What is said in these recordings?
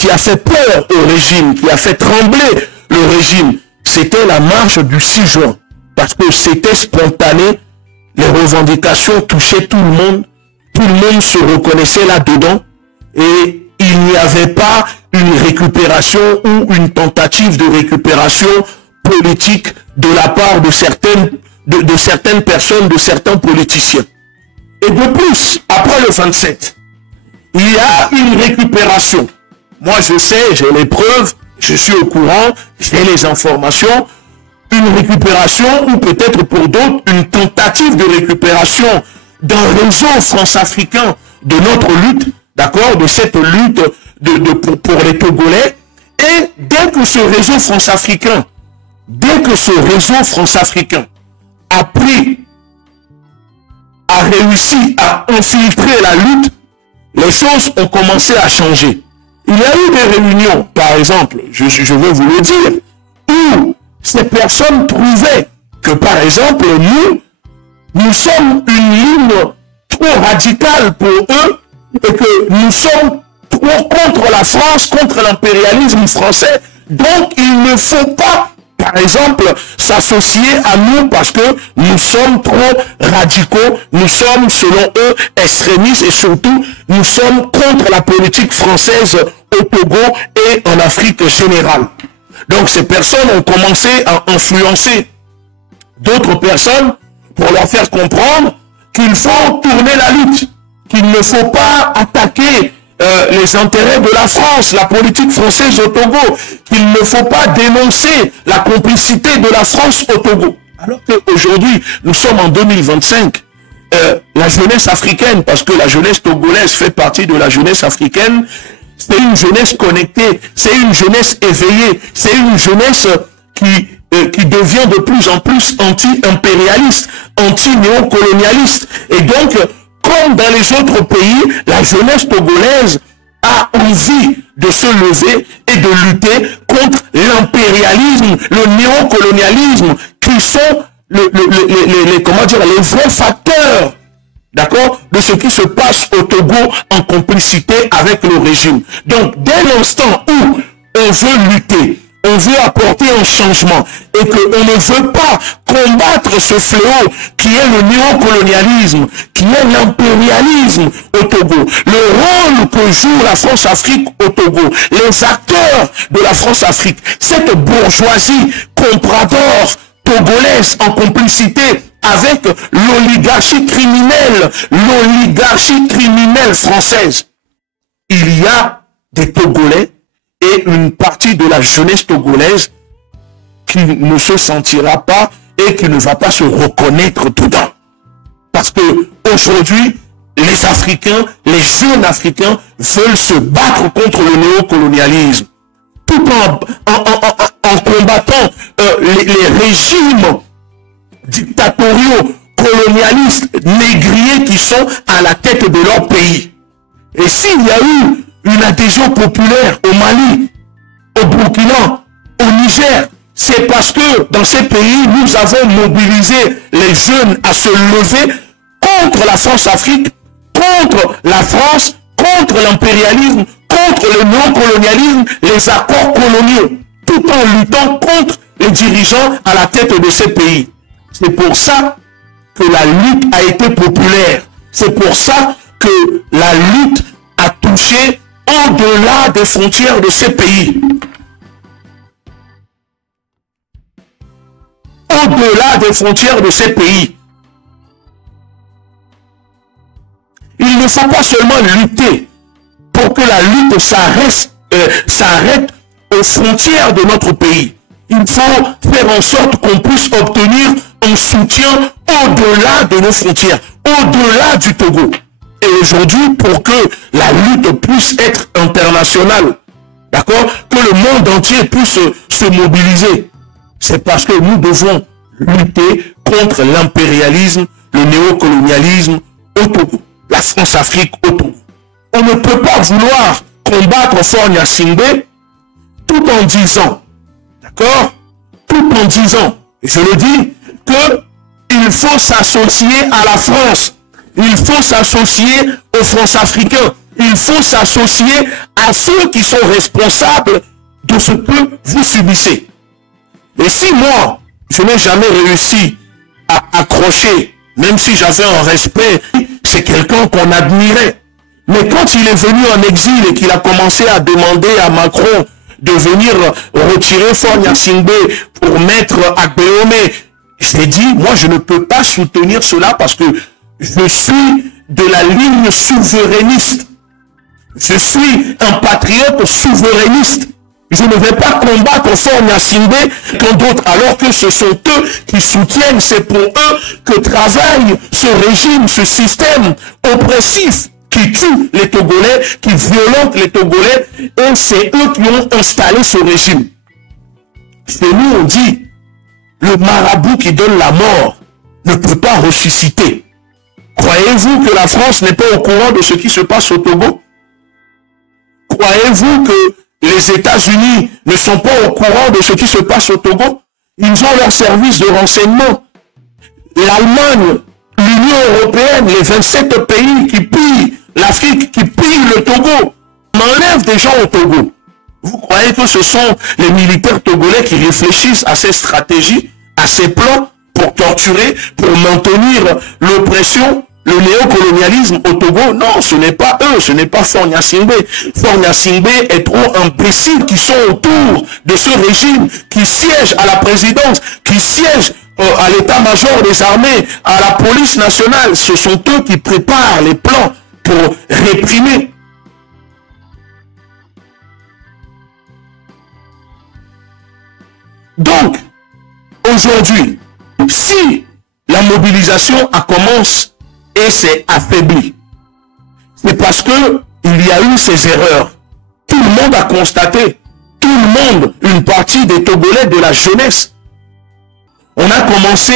qui a fait peur au régime, qui a fait trembler le régime, c'était la marche du 6 juin. Parce que c'était spontané, les revendications touchaient tout le monde se reconnaissait là-dedans, et il n'y avait pas une récupération ou une tentative de récupération politique de la part de certaines personnes, de certains politiciens. Et de plus, après le 27, il y a une récupération. Moi, je sais, j'ai les preuves, je suis au courant, j'ai les informations. Une récupération, ou peut-être pour d'autres, une tentative de récupération d'un réseau france-africain de notre lutte, d'accord, de cette lutte pour les Togolais. Et dès que ce réseau france-africain, a réussi à infiltrer la lutte, les choses ont commencé à changer. Il y a eu des réunions, par exemple, je vais vous le dire, où ces personnes trouvaient que, par exemple, nous sommes une ligne trop radicale pour eux et que nous sommes trop contre la France, contre l'impérialisme français. Donc, il ne faut pas, par exemple, s'associer à nous parce que nous sommes trop radicaux, nous sommes, selon eux, extrémistes et surtout, nous sommes contre la politique française au Togo et en Afrique générale. Donc, ces personnes ont commencé à influencer d'autres personnes pour leur faire comprendre qu'il faut tourner la lutte, qu'il ne faut pas attaquer les intérêts de la France, la politique française au Togo, qu'il ne faut pas dénoncer la complicité de la France au Togo. Alors qu'aujourd'hui, nous sommes en 2025, la jeunesse africaine, parce que la jeunesse togolaise fait partie de la jeunesse africaine, c'est une jeunesse connectée, c'est une jeunesse éveillée, c'est une jeunesse qui devient de plus en plus anti-impérialiste, anti-néocolonialiste. Et donc, comme dans les autres pays, la jeunesse togolaise a envie de se lever et de lutter contre l'impérialisme, le néocolonialisme, qui sont les vrais facteurs, d'accord, de ce qui se passe au Togo en complicité avec le régime. Donc, dès l'instant où on veut lutter, on veut apporter un changement et qu'on ne veut pas combattre ce fléau qui est le néocolonialisme, qui est l'impérialisme au Togo, le rôle que joue la France-Afrique au Togo, les acteurs de la France-Afrique, cette bourgeoisie comprador togolaise en complicité avec l'oligarchie criminelle française. Il y a des Togolais et une partie de la jeunesse togolaise qui ne se sentira pas et qui ne va pas se reconnaître dedans. Parce que aujourd'hui, les Africains, les jeunes Africains veulent se battre contre le néocolonialisme, tout en combattant les régimes dictatoriaux, colonialistes, négriers qui sont à la tête de leur pays. Et s'il y a eu une adhésion populaire au Mali, au Burkina, au Niger, c'est parce que dans ces pays, nous avons mobilisé les jeunes à se lever contre la France-Afrique, contre la France, contre l'impérialisme, contre le non-colonialisme, les accords coloniaux, tout en luttant contre les dirigeants à la tête de ces pays. C'est pour ça que la lutte a été populaire. C'est pour ça que la lutte a touché au-delà des frontières de ces pays. Au-delà des frontières de ces pays. Il ne faut pas seulement lutter pour que la lutte s'arrête aux frontières de notre pays. Il faut faire en sorte qu'on puisse obtenir un soutien au-delà de nos frontières, au-delà du Togo. Et aujourd'hui, pour que la lutte puisse être internationale, d'accord, que le monde entier puisse se mobiliser, c'est parce que nous devons lutter contre l'impérialisme, le néocolonialisme au Togo, la France-Afrique au Togo. On ne peut pas vouloir combattre Faure Gnassingbé tout en disant, d'accord, tout en disant, je le dis, qu'il faut s'associer à la France. Il faut s'associer aux France-Africains. Il faut s'associer à ceux qui sont responsables de ce que vous subissez. Et si moi, je n'ai jamais réussi à accrocher, même si j'avais un respect, c'est quelqu'un qu'on admirait. Mais quand il est venu en exil et qu'il a commencé à demander à Macron de venir retirer Faure Gnassingbé pour mettre Agbeome, j'ai dit, moi je ne peux pas soutenir cela parce que je suis de la ligne souverainiste. Je suis un patriote souverainiste. Je ne vais pas combattre Faure Gnassingbé quand d'autres, alors que ce sont eux qui soutiennent, c'est pour eux que travaille ce régime, ce système oppressif qui tue les Togolais, qui violente les Togolais, et c'est eux qui ont installé ce régime. Chez nous, on dit, le marabout qui donne la mort ne peut pas ressusciter. Croyez-vous que la France n'est pas au courant de ce qui se passe au Togo? Croyez-vous que les États-Unis ne sont pas au courant de ce qui se passe au Togo? Ils ont leur service de renseignement. L'Allemagne, l'Union européenne, les 27 pays qui pillent l'Afrique, qui pillent le Togo, m'enlèvent des gens au Togo. Vous croyez que ce sont les militaires togolais qui réfléchissent à ces stratégies, à ces plans pour torturer, pour maintenir l'oppression, le néocolonialisme au Togo? Non, ce n'est pas eux, ce n'est pas Faure Gnassingbé. Faure Gnassingbé est trop imbéciles qui sont autour de ce régime, qui siègent à la présidence, qui siègent à l'état-major des armées, à la police nationale. Ce sont eux qui préparent les plans pour réprimer. Donc, aujourd'hui, si la mobilisation commence et s'est affaiblie, c'est parce que il y a eu ces erreurs. Tout le monde a constaté, tout le monde, une partie des Togolais de la jeunesse. On a commencé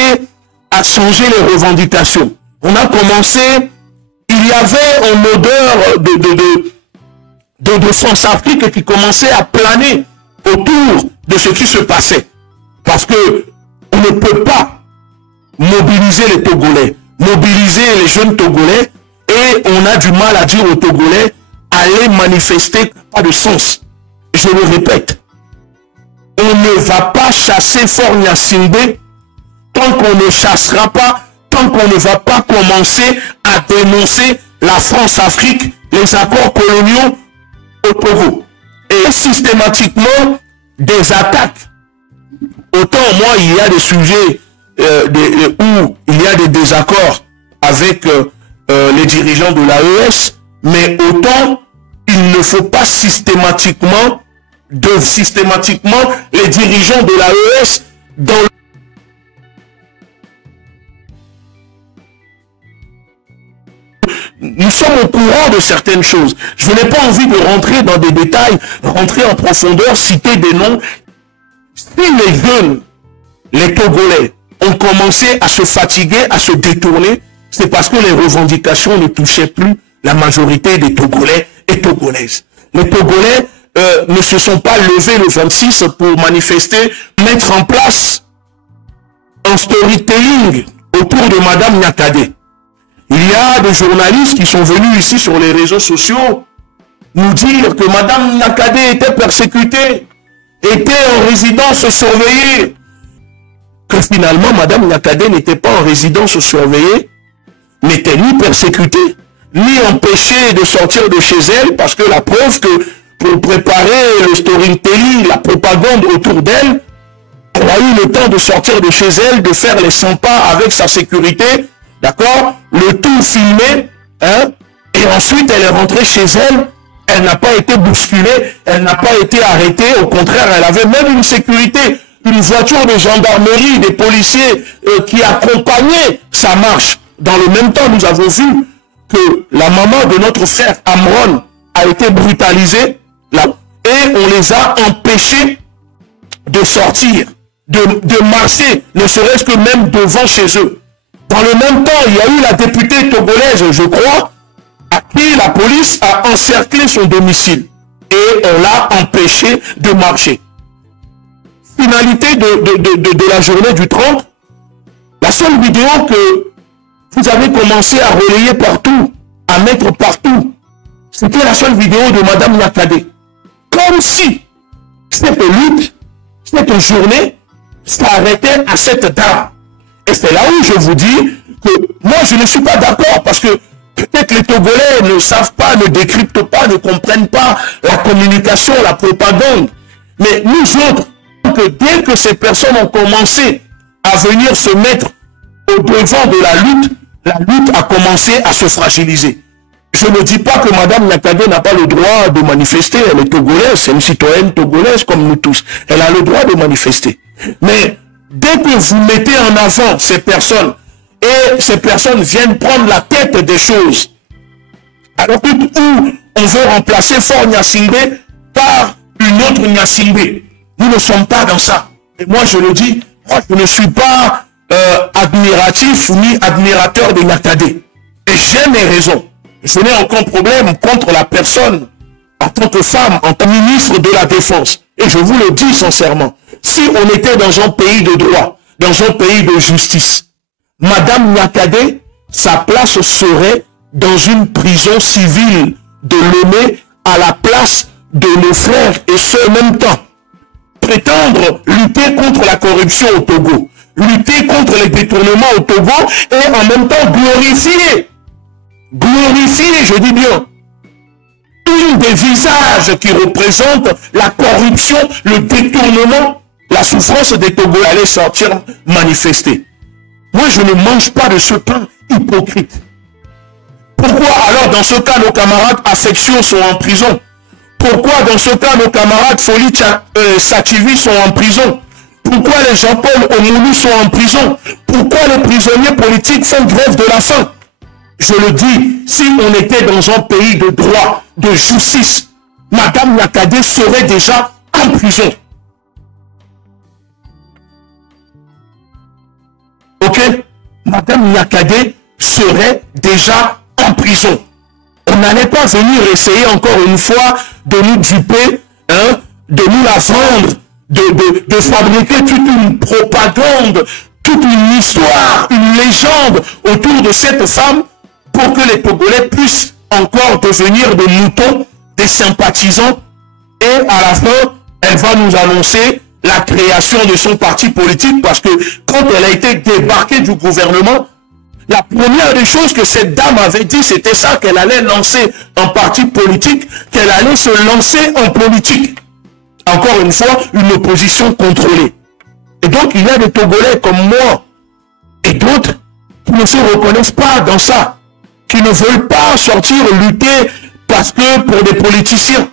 à changer les revendications. On a commencé, il y avait une odeur de France-Afrique qui commençait à planer autour de ce qui se passait. Parce que on ne peut pas mobiliser les Togolais, mobiliser les jeunes Togolais, et on a du mal à dire aux Togolais, allez manifester, pas de sens. Je le répète, on ne va pas chasser Faure Gnassingbé tant qu'on ne chassera pas, tant qu'on ne va pas commencer à dénoncer la France-Afrique, les accords coloniaux au Togo. Et systématiquement, des attaques. Autant moi, il y a des sujets où il y a des désaccords avec les dirigeants de l'AES, mais autant il ne faut pas systématiquement les dirigeants de l'AES dans le... Nous sommes au courant de certaines choses. Je n'ai pas envie de rentrer dans des détails, rentrer en profondeur, citer des noms. Si les jeunes, les Togolais, ont commencé à se fatiguer, à se détourner, c'est parce que les revendications ne touchaient plus la majorité des Togolais et Togolaises. Les Togolais ne se sont pas levés le 26 pour manifester, mettre en place un storytelling autour de Madame Gnakadé. Il y a des journalistes qui sont venus ici sur les réseaux sociaux nous dire que Madame Gnakadé était persécutée, était en résidence surveillée. Que finalement, Madame Gnakadé n'était pas en résidence surveillée, n'était ni persécutée, ni empêchée de sortir de chez elle, parce que la preuve que pour préparer le storytelling, la propagande autour d'elle, elle a eu le temps de sortir de chez elle, de faire les 100 pas avec sa sécurité, d'accord, le tout filmé, hein, et ensuite elle est rentrée chez elle, elle n'a pas été bousculée, elle n'a pas été arrêtée, au contraire, elle avait même une sécurité, une voiture de gendarmerie, des policiers qui accompagnaient sa marche. Dans le même temps, nous avons vu que la maman de notre frère Amron a été brutalisée, là, et on les a empêchés de sortir, de marcher, ne serait-ce que même devant chez eux. Dans le même temps, il y a eu la députée togolaise, je crois, à qui la police a encerclé son domicile. Et on l'a empêché de marcher. Finalité de la journée du 30, la seule vidéo que vous avez commencé à relayer partout, à mettre partout, C'était la seule vidéo de Madame Nyakade. Comme si cette lutte, cette journée, s'arrêtait à cette dame. Et c'est là où je vous dis que moi, je ne suis pas d'accord parce que peut-être les Togolais ne savent pas, ne décryptent pas, ne comprennent pas la communication, la propagande. Mais nous autres, que dès que ces personnes ont commencé à venir se mettre au devant de la lutte a commencé à se fragiliser. Je ne dis pas que Madame Nyakade n'a pas le droit de manifester. Elle est togolaise, c'est une citoyenne togolaise comme nous tous. Elle a le droit de manifester. Mais dès que vous mettez en avant ces personnes, et ces personnes viennent prendre la tête des choses, alors où on veut remplacer Fort Gnassingbé par une autre Gnassingbé, nous ne sommes pas dans ça. Et moi je le dis, moi je ne suis pas admiratif ni admirateur de Nyakade. Et j'ai mes raisons. Je n'ai aucun problème contre la personne en tant que femme, en tant que ministre de la Défense. Et je vous le dis sincèrement, si on était dans un pays de droit, dans un pays de justice, Madame Nyakade, sa place serait dans une prison civile de Lomé à la place de nos frères et sœurs en même temps. Prétendre lutter contre la corruption au Togo, lutter contre les détournements au Togo et en même temps glorifier, je dis bien, une des visages qui représente la corruption, le détournement, la souffrance des Togolais allait sortir manifester. Moi, je ne mange pas de ce pain hypocrite. Pourquoi alors, dans ce cas, nos camarades affections sont en prison? Pourquoi, dans ce cas, nos camarades Foli Sativi sont en prison? Pourquoi les Jean-Paul Omouni sont en prison? Pourquoi les prisonniers politiques font grève de la faim? Je le dis, si on était dans un pays de droit, de justice, Madame Nyakade serait déjà en prison. Ok? Madame Nyakade serait déjà en prison. On n'allait pas venir essayer encore une fois de nous duper, hein, de nous la vendre, de fabriquer toute une propagande, toute une histoire, une légende autour de cette femme pour que les Togolais puissent encore devenir des moutons, des sympathisants. Et à la fin, elle va nous annoncer la création de son parti politique parce que quand elle a été débarquée du gouvernement, la première des choses que cette dame avait dit, c'était ça, qu'elle allait lancer un parti politique, qu'elle allait se lancer en politique. Encore une fois, une opposition contrôlée. Et donc, il y a des Togolais comme moi et d'autres qui ne se reconnaissent pas dans ça, qui ne veulent pas sortir lutter parce que pour des politiciens,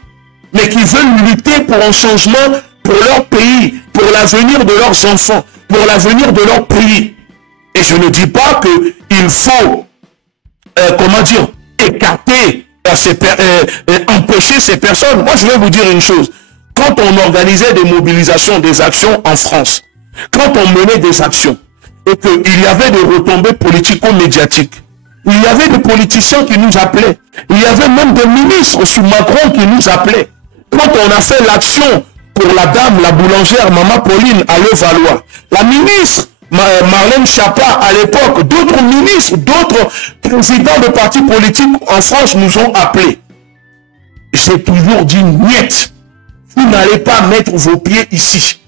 mais qui veulent lutter pour un changement pour leur pays, pour l'avenir de leurs enfants, pour l'avenir de leur pays. Et je ne dis pas qu'il faut, comment dire, écarter, empêcher ces personnes. Moi, je vais vous dire une chose. Quand on organisait des mobilisations, des actions en France, quand on menait des actions, et qu'il y avait des retombées politico-médiatiques, il y avait des politiciens qui nous appelaient, il y avait même des ministres sous Macron qui nous appelaient. Quand on a fait l'action pour la dame, la boulangère, Maman Pauline à Levallois, la ministre Marlène Schiappa à l'époque, d'autres ministres, d'autres présidents de partis politiques en France nous ont appelés. J'ai toujours dit niet, vous n'allez pas mettre vos pieds ici.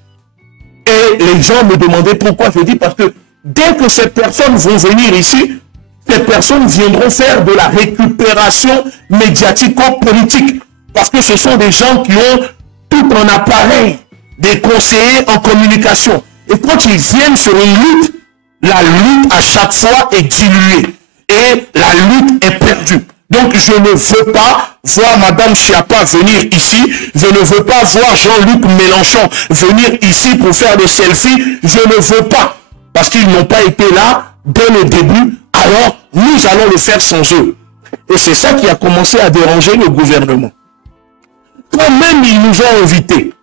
Et les gens me demandaient pourquoi. Je dis parce que dès que ces personnes vont venir ici, ces personnes viendront faire de la récupération médiatico-politique. Parce que ce sont des gens qui ont tout un appareil, des conseillers en communication. Et quand ils viennent sur une lutte, la lutte à chaque fois est diluée. Et la lutte est perdue. Donc je ne veux pas voir Madame Schiappa venir ici. Je ne veux pas voir Jean-Luc Mélenchon venir ici pour faire des selfies. Je ne veux pas. Parce qu'ils n'ont pas été là dès le début. Alors nous allons le faire sans eux. Et c'est ça qui a commencé à déranger le gouvernement. Quand même ils nous ont invités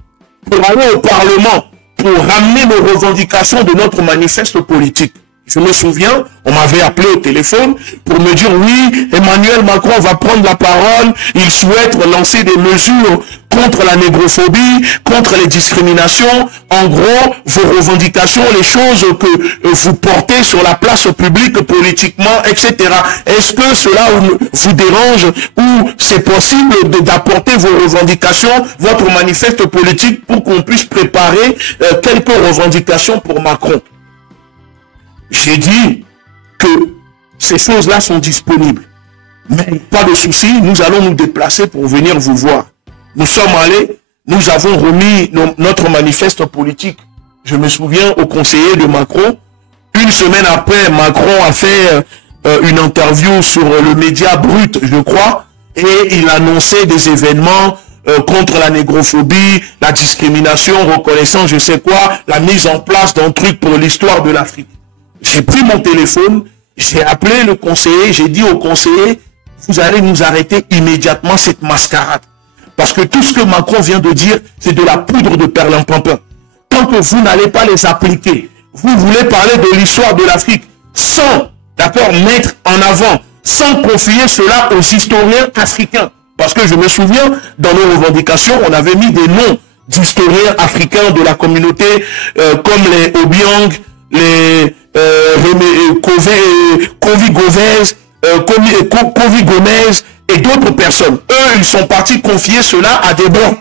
pour aller au Parlement, pour ramener nos revendications de notre manifeste politique. Je me souviens, on m'avait appelé au téléphone pour me dire, oui, Emmanuel Macron va prendre la parole, il souhaite lancer des mesures contre la négrophobie, contre les discriminations, en gros, vos revendications, les choses que vous portez sur la place publique politiquement, etc. Est-ce que cela vous dérange ou c'est possible d'apporter vos revendications, votre manifeste politique pour qu'on puisse préparer quelques revendications pour Macron? J'ai dit que ces choses-là sont disponibles. Mais pas de souci, nous allons nous déplacer pour venir vous voir. Nous sommes allés, nous avons remis notre manifeste politique. Je me souviens au conseiller de Macron. Une semaine après, Macron a fait une interview sur le média Brut, je crois, et il annonçait des événements contre la négrophobie, la discrimination, reconnaissant je sais quoi, la mise en place d'un truc pour l'histoire de l'Afrique. J'ai pris mon téléphone, j'ai appelé le conseiller, j'ai dit au conseiller, vous allez nous arrêter immédiatement cette mascarade. Parce que tout ce que Macron vient de dire, c'est de la poudre de perlimpinpin. Tant que vous n'allez pas les appliquer, vous voulez parler de l'histoire de l'Afrique sans, d'accord, mettre en avant, sans confier cela aux historiens africains. Parce que je me souviens, dans nos revendications, on avait mis des noms d'historiens africains de la communauté, comme les Obiang, les Kovi Gomez et d'autres personnes. Eux, ils sont partis confier cela à des blancs.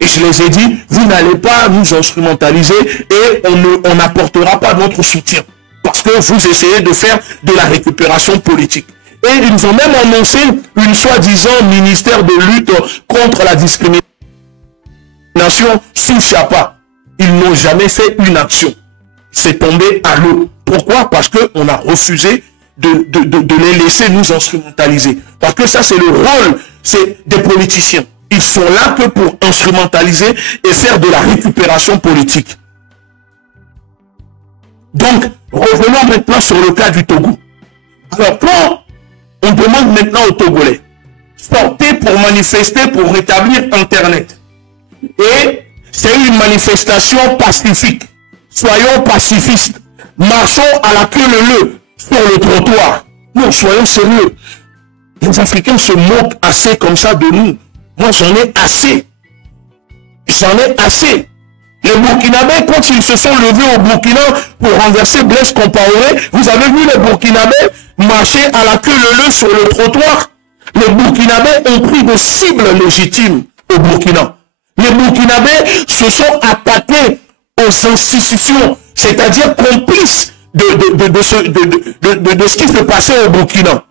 Et je les ai dit, vous n'allez pas nous instrumentaliser et on n'apportera pas notre soutien. Parce que vous essayez de faire de la récupération politique. Et ils ont même annoncé une soi-disant ministère de lutte contre la discrimination sous Chapa. Ils n'ont jamais fait une action. C'est tombé à l'eau. Pourquoi? Parce qu'on a refusé de les laisser nous instrumentaliser. Parce que ça, c'est le rôle des politiciens. Ils sont là que pour instrumentaliser et faire de la récupération politique. Donc, revenons maintenant sur le cas du Togo. Alors, quand on demande maintenant aux Togolais, sortez pour manifester, pour rétablir Internet. Et c'est une manifestation pacifique. Soyons pacifistes. Marchons à la queue leu sur le trottoir. Non, soyons sérieux. Les Africains se moquent assez comme ça de nous. Moi, j'en ai assez. J'en ai assez. Les Burkinabés, quand ils se sont levés au Burkina pour renverser Blaise Compaoré, vous avez vu les Burkinabés marcher à la queue leu sur le trottoir. Les Burkinabés ont pris de cibles légitimes au Burkina. Les Burkinabés se sont attaqués aux institutions, c'est-à-dire complices de ce qui se passait au Burkina.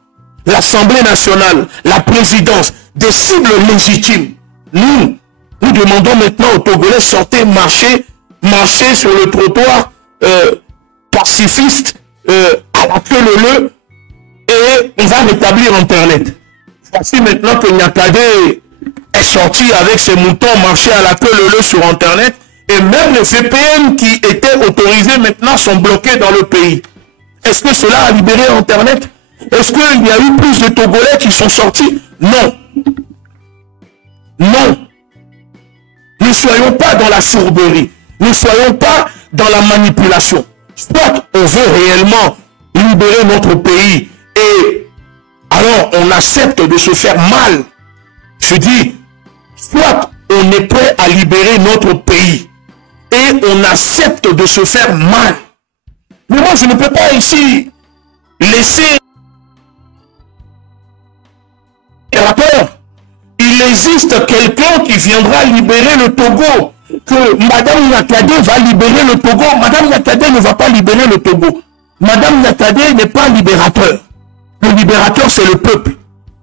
L'Assemblée nationale, la présidence, des cibles légitimes. Nous demandons maintenant aux Togolais, sortez, marcher sur le trottoir pacifiste à la queue leu et on va rétablir Internet. Voici maintenant que Nyakadé est sorti avec ses moutons, marcher à la queue leu sur Internet. Et même les VPN qui étaient autorisés maintenant sont bloqués dans le pays. Est-ce que cela a libéré Internet? Est-ce qu'il y a eu plus de Togolais qui sont sortis? Non. Non. Ne soyons pas dans la fourberie. Ne soyons pas dans la manipulation. Soit on veut réellement libérer notre pays et alors on accepte de se faire mal. Je dis, soit on est prêt à libérer notre pays et on accepte de se faire mal. Mais moi, je ne peux pas ici laisser les rapports. Il existe quelqu'un qui viendra libérer le Togo. Que Madame Nyakadé va libérer le Togo. Madame Nyakadé ne va pas libérer le Togo. Madame Nyakadé n'est pas libérateur. Le libérateur, c'est le peuple.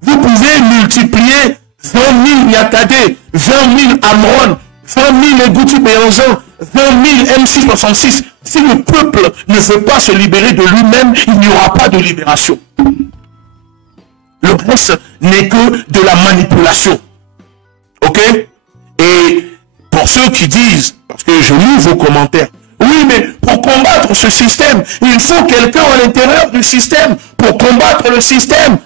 Vous pouvez multiplier 20 000 Nyakadé, 20 000 Amron, 20 000 Egouti Béanzan, 20 000 MC66. Si le peuple ne veut pas se libérer de lui-même, il n'y aura pas de libération. Le reste n'est que de la manipulation. Ok? Et pour ceux qui disent, parce que je lis vos commentaires, oui, mais pour combattre ce système, il faut quelqu'un à l'intérieur du système pour combattre le système.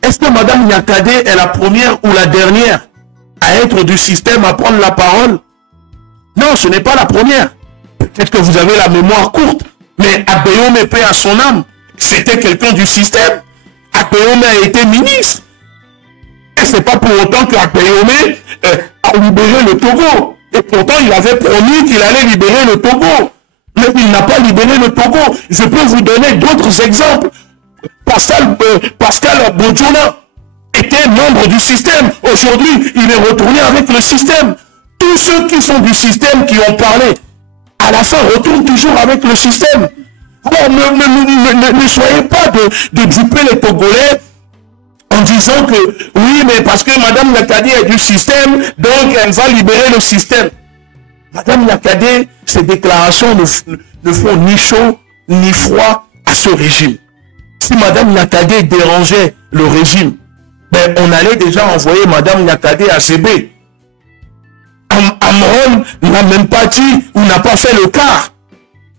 Est-ce que Madame Nyakadé est la première ou la dernière à être du système, à prendre la parole? Non, ce n'est pas la première. Peut-être que vous avez la mémoire courte. Mais Abeyome, paix à son âme, c'était quelqu'un du système. Abeyome a été ministre. Et c'est pas pour autant que Abeyome a libéré le Togo. Et pourtant, il avait promis qu'il allait libérer le Togo. Mais il n'a pas libéré le Togo. Je peux vous donner d'autres exemples. Pascal Bodjola était membre du système. Aujourd'hui, il est retourné avec le système. Tous ceux qui sont du système, qui ont parlé, à la fin, retournent toujours avec le système. Alors, ne soyez pas de duper les Togolais en disant que, oui, mais parce que Madame Nyakadé est du système, donc elle va libérer le système. Madame Nyakadé, ces déclarations ne font ni chaud, ni froid à ce régime. Si Madame Nyakadé dérangeait le régime, ben, on allait déjà envoyer Madame Nyakadé à CB. Amron n'a même pas dit ou n'a pas fait le quart.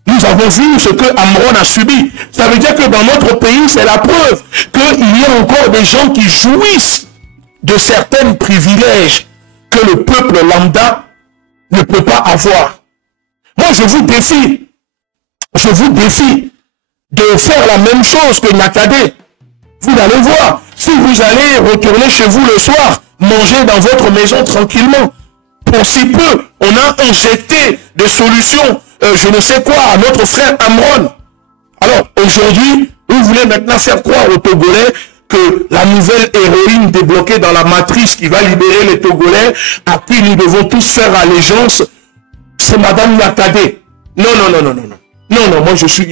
Nous avons vu ce que Amron a subi. Ça veut dire que dans notre pays, c'est la preuve qu'il y a encore des gens qui jouissent de certains privilèges que le peuple lambda ne peut pas avoir. Moi, je vous défie de faire la même chose que Nyakadé. Vous allez voir, si vous allez retourner chez vous le soir, manger dans votre maison tranquillement, pour si peu, on a injecté des solutions, je ne sais quoi, à notre frère Amron. Alors, aujourd'hui, vous voulez maintenant faire croire aux Togolais que la nouvelle héroïne débloquée dans la matrice qui va libérer les Togolais, à qui nous devons tous faire allégeance, c'est Madame Nyakadé. Non, moi je suis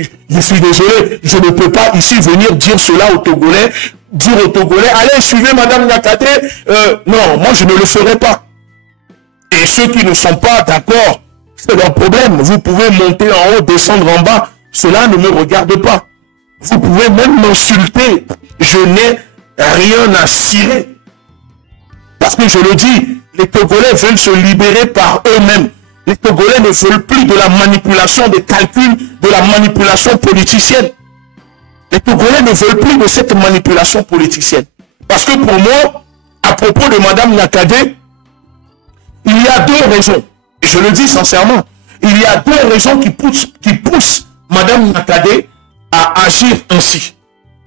désolé, je ne peux pas ici venir dire cela aux Togolais, dire aux Togolais, allez, suivez Madame Nyakadé. Non, moi je ne le ferai pas. Et ceux qui ne sont pas d'accord, c'est leur problème. Vous pouvez monter en haut, descendre en bas, cela ne me regarde pas. Vous pouvez même m'insulter, je n'ai rien à cirer. Parce que je le dis, les Togolais veulent se libérer par eux-mêmes. Les Togolais ne veulent plus de la manipulation des calculs, de la manipulation politicienne. Les Togolais ne veulent plus de cette manipulation politicienne. Parce que pour moi, à propos de Madame Nyakadé, il y a deux raisons. Et je le dis sincèrement, il y a deux raisons qui poussent Madame Nyakadé à agir ainsi.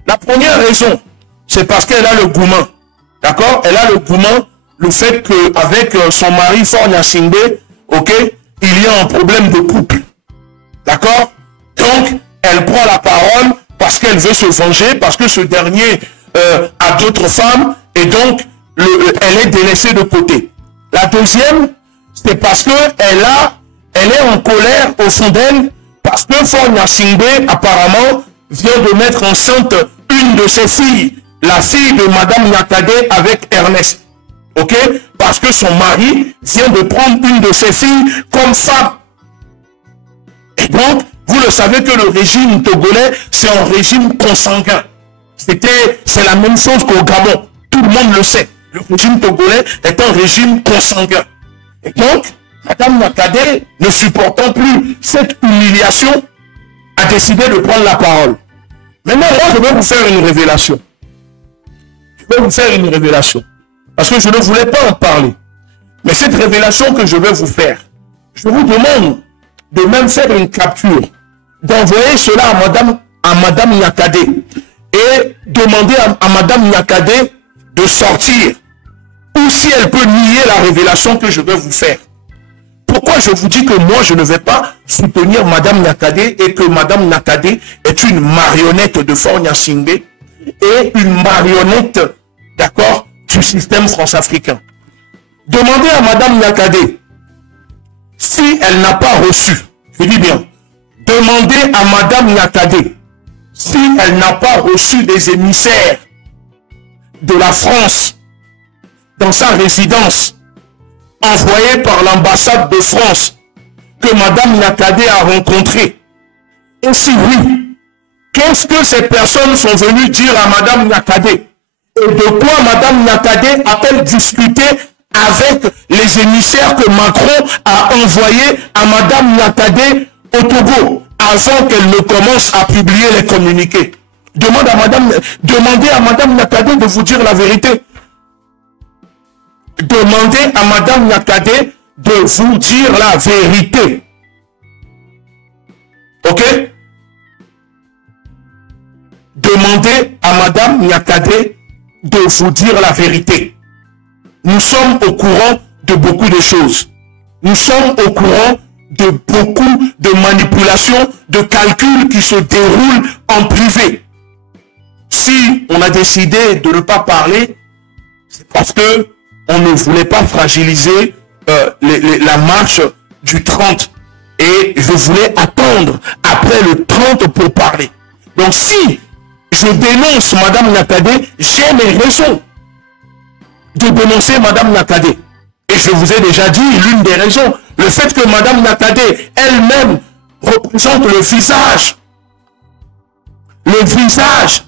La première raison, c'est parce qu'elle a le gourmand. D'accord? Elle a le gourmand, le fait qu'avec son mari Faure Gnassingbé, ok, il y a un problème de couple. D'accord? Donc, elle prend la parole parce qu'elle veut se venger, parce que ce dernier a d'autres femmes, et donc, elle est délaissée de côté. La deuxième, c'est parce qu'elle est en colère au fond d'elle, parce que Faure Gnassingbé, apparemment, vient de mettre enceinte une de ses filles, la fille de Madame Nyakadé avec Ernest. Ok? Parce que son mari vient de prendre une de ses filles comme femme. Et donc, vous le savez que le régime togolais, c'est un régime consanguin. C'est la même chose qu'au Gabon. Tout le monde le sait. Le régime togolais est un régime consanguin. Et donc, Madame Nyakadé, ne supportant plus cette humiliation, a décidé de prendre la parole. Maintenant, moi, je vais vous faire une révélation. Je vais vous faire une révélation. Parce que je ne voulais pas en parler. Mais cette révélation que je vais vous faire, je vous demande de même faire une capture, d'envoyer cela à Madame Nyakadé et demander à Madame Nyakadé de sortir, ou si elle peut nier la révélation que je vais vous faire. Pourquoi je vous dis que moi je ne vais pas soutenir Madame Nyakadé et que Madame Nyakadé est une marionnette de Faure Gnassingbé et une marionnette, d'accord, du système france-africain. Demandez à Madame Nyakadé si elle n'a pas reçu, je dis bien, demandez à Madame Nyakadé si elle n'a pas reçu des émissaires de la France dans sa résidence, envoyés par l'ambassade de France, que Madame Nyakadé a rencontré. Et si oui, qu'est-ce que ces personnes sont venues dire à Madame Nyakadé? Et de quoi Madame Nyakadé a-t-elle discuté avec les émissaires que Macron a envoyés à Madame Nyakadé au Togo avant qu'elle ne commence à publier les communiqués? Demandez à Madame Nyakadé de vous dire la vérité. Demandez à Madame Nyakadé de vous dire la vérité. Ok? demandez à Madame Nyakade de vous dire la vérité. Nous sommes au courant de beaucoup de choses. Nous sommes au courant de beaucoup de manipulations, de calculs qui se déroulent en privé. Si on a décidé de ne pas parler, c'est parce que on ne voulait pas fragiliser la marche du 30. Et je voulais attendre après le 30 pour parler. Donc si je dénonce Madame Nyakade, j'ai mes raisons de dénoncer Madame Nyakade. Et je vous ai déjà dit l'une des raisons. Le fait que Madame Nyakade elle-même représente le visage. Le visage,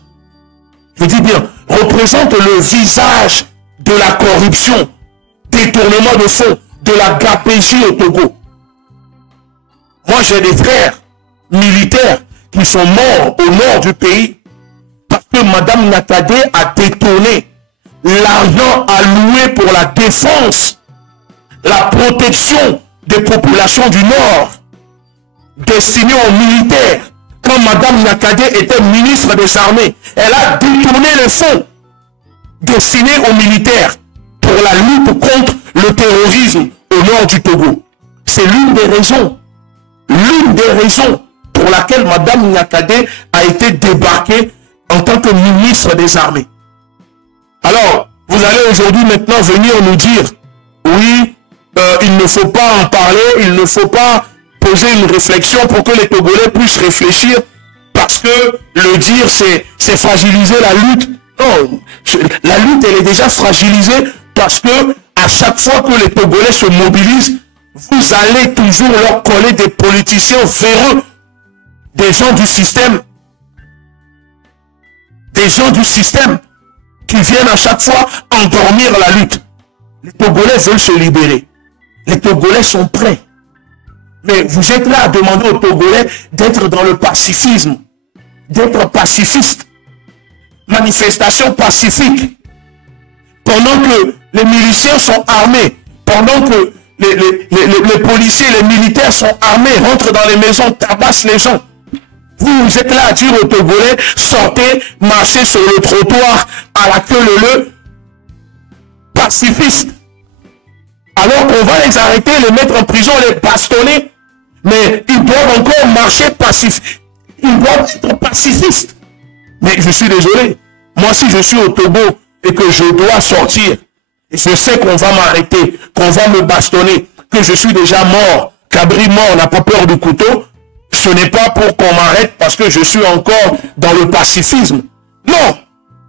je dis bien, représente le visage de la corruption, détournement de fonds, de la gabegie au Togo. Moi, j'ai des frères militaires qui sont morts au nord du pays parce que Madame Nyakade a détourné l'argent alloué pour la défense, la protection des populations du Nord, destiné aux militaires. Quand Madame Nyakade était ministre des Armées, elle a détourné les fonds destinés aux militaires pour la lutte contre le terrorisme au nord du Togo. C'est l'une des raisons pour laquelle Madame Nyakade a été débarquée en tant que ministre des Armées. Alors, vous allez aujourd'hui maintenant venir nous dire, oui, il ne faut pas en parler, il ne faut pas poser une réflexion pour que les Togolais puissent réfléchir, parce que le dire, c'est fragiliser la lutte. Non, la lutte, elle est déjà fragilisée parce que à chaque fois que les Togolais se mobilisent, vous allez toujours leur coller des politiciens véreux, des gens du système, qui viennent à chaque fois endormir la lutte. Les Togolais veulent se libérer. Les Togolais sont prêts. Mais vous êtes là à demander aux Togolais d'être dans le pacifisme, d'être pacifiste. Manifestation pacifique. Pendant que les miliciens sont armés, pendant que les policiers, les militaires sont armés, rentrent dans les maisons, tabassent les gens. Vous êtes là à dire aux Togolais, sortez, marchez sur le trottoir à la queue leu, pacifiste. Alors qu'on va les arrêter, les mettre en prison, les bastonner. Mais ils doivent encore marcher pacifistes. Ils doivent être pacifistes. Mais je suis désolé. Moi, si je suis au Togo et que je dois sortir, et je sais qu'on va m'arrêter, qu'on va me bastonner, que je suis déjà mort, Cabri mort, n'a pas peur du couteau, ce n'est pas pour qu'on m'arrête parce que je suis encore dans le pacifisme. Non,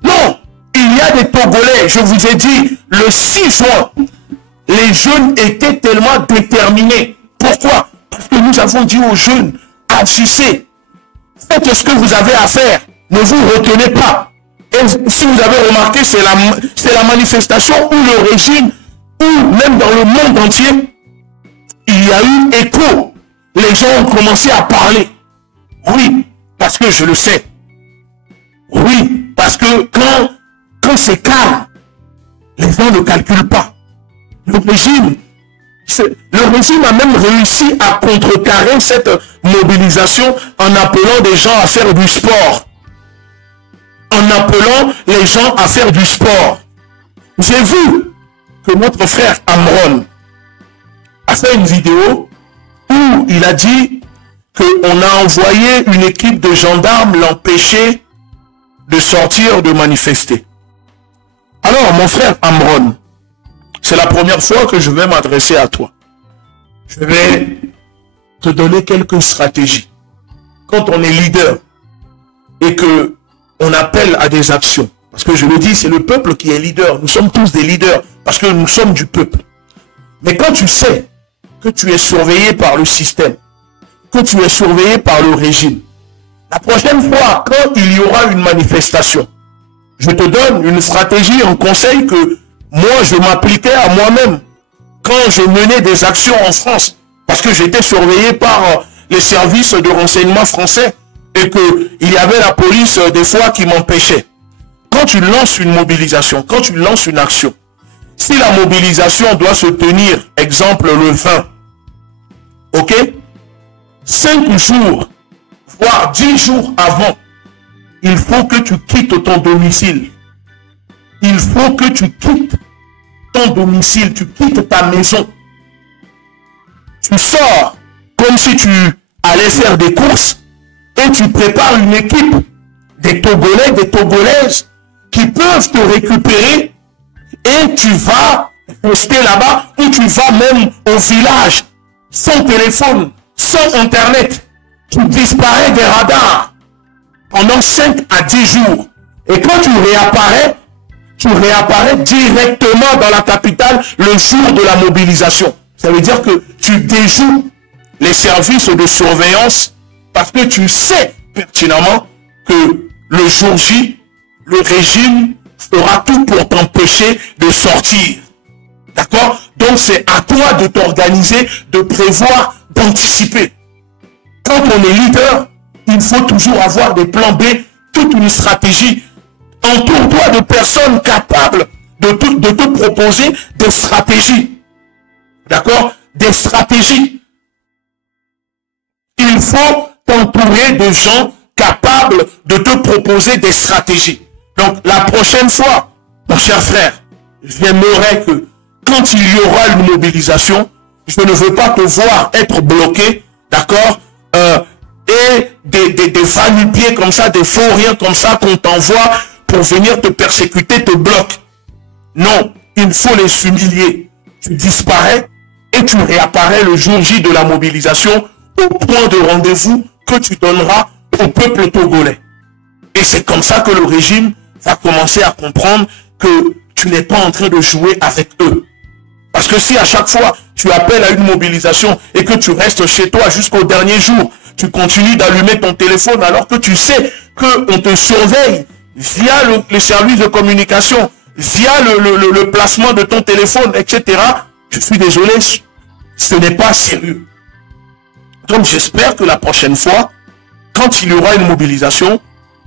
non. Il y a des Togolais, je vous ai dit, le 6 juin, les jeunes étaient tellement déterminés. Pourquoi? Parce que nous avons dit aux jeunes, agissez, faites ce que vous avez à faire, ne vous retenez pas. Et si vous avez remarqué, c'est la manifestation où le régime, ou même dans le monde entier, il y a eu écho. Les gens ont commencé à parler. Oui, parce que je le sais. Oui, parce que quand c'est calme, les gens ne calculent pas. Le régime a même réussi à contrecarrer cette mobilisation en appelant des gens à faire du sport. En appelant les gens à faire du sport. J'ai vu que notre frère Amron a fait une vidéo où il a dit qu'on a envoyé une équipe de gendarmes l'empêcher de sortir, de manifester. Alors, mon frère Amron, c'est la première fois que je vais m'adresser à toi. Je vais te donner quelques stratégies. Quand on est leader et que on appelle à des actions, parce que je le dis, c'est le peuple qui est leader. Nous sommes tous des leaders parce que nous sommes du peuple. Mais quand tu sais que tu es surveillé par le système, que tu es surveillé par le régime, la prochaine fois, quand il y aura une manifestation, je te donne une stratégie, un conseil que moi, je m'appliquais à moi-même quand je menais des actions en France, parce que j'étais surveillé par les services de renseignement français et qu'il y avait la police des fois qui m'empêchait. Quand tu lances une mobilisation, quand tu lances une action, si la mobilisation doit se tenir, exemple le 20, ok, 5 jours, voire 10 jours avant, il faut que tu quittes ton domicile. Il faut que tu quittes ton domicile, tu quittes ta maison. Tu sors comme si tu allais faire des courses et tu prépares une équipe des Togolais, des Togolaises qui peuvent te récupérer et tu vas rester là-bas ou tu vas même au village sans téléphone, sans internet. Tu disparais des radars pendant 5 à 10 jours. Et quand tu réapparais directement dans la capitale le jour de la mobilisation. Ça veut dire que tu déjoues les services de surveillance parce que tu sais pertinemment que le jour J, le régime fera tout pour t'empêcher de sortir. D'accord? Donc c'est à toi de t'organiser, de prévoir, d'anticiper. Quand on est leader, il faut toujours avoir des plans B, toute une stratégie. Entoure-toi de personnes capables de te proposer des stratégies. D'accord? Des stratégies. Il faut t'entourer de gens capables de te proposer des stratégies. Donc, la prochaine fois, mon cher frère, j'aimerais que quand il y aura une mobilisation, je ne veux pas te voir être bloqué, d'accord? Et des va-nu-pieds comme ça, des faux rien comme ça qu'on t'envoie pour venir te persécuter, te bloque. Non, il faut les humilier. Tu disparais et tu réapparais le jour J de la mobilisation au point de rendez-vous que tu donneras au peuple togolais. Et c'est comme ça que le régime va commencer à comprendre que tu n'es pas en train de jouer avec eux. Parce que si à chaque fois tu appelles à une mobilisation et que tu restes chez toi jusqu'au dernier jour, tu continues d'allumer ton téléphone alors que tu sais qu'on te surveille via les services de communication, via le placement de ton téléphone, etc. Je suis désolé, ce n'est pas sérieux. Donc j'espère que la prochaine fois, quand il y aura une mobilisation,